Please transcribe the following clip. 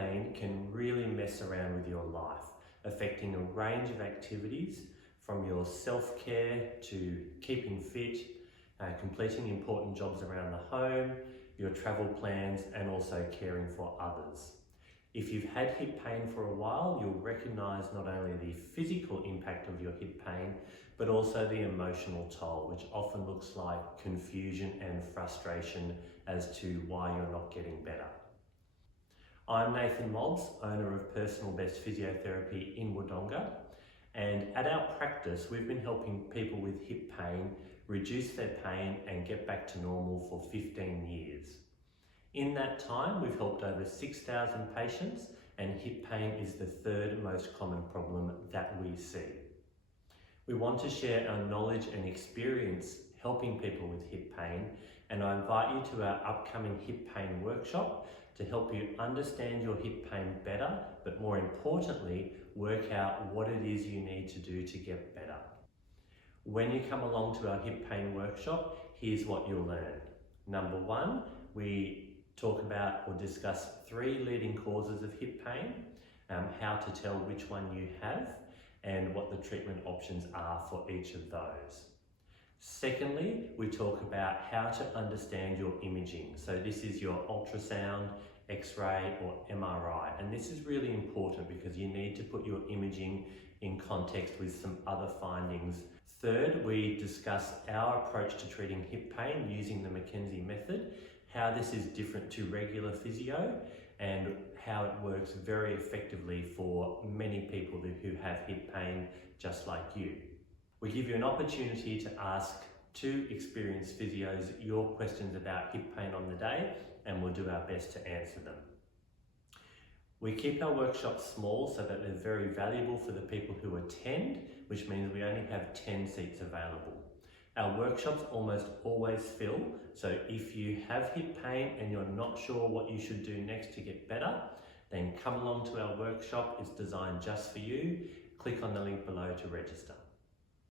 pain can really mess around with your life, affecting a range of activities from your self-care to keeping fit, completing important jobs around the home, your travel plans, and also caring for others. If you've had hip pain for a while, you'll recognise not only the physical impact of your hip pain, but also the emotional toll, which often looks like confusion and frustration as to why you're not getting better. I'm Nathan Mobbs, owner of Personal Best Physiotherapy in Wodonga, and at our practice we've been helping people with hip pain reduce their pain and get back to normal for 15 years. In that time, we've helped over 6,000 patients, and hip pain is the third most common problem that we see. We want to share our knowledge and experience helping people with hip pain, and I invite you to our upcoming hip pain workshop to help you understand your hip pain better, but more importantly, work out what it is you need to do to get better. When you come along to our hip pain workshop, here's what you'll learn. Number one, we talk about or discuss 3 leading causes of hip pain, how to tell which one you have, and what the treatment options are for each of those. Secondly, we talk about how to understand your imaging. So this is your ultrasound, X-ray or MRI, and this is really important because you need to put your imaging in context with some other findings. Third, we discuss our approach to treating hip pain using the McKenzie method, how this is different to regular physio, and how it works very effectively for many people who have hip pain just like you. We give you an opportunity to ask 2 experienced physios your questions about hip pain on the day, and we'll do our best to answer them. We keep our workshops small so that they're very valuable for the people who attend, which means we only have 10 seats available. Our workshops almost always fill, so if you have hip pain and you're not sure what you should do next to get better, then come along to our workshop. It's designed just for you. Click on the link below to register.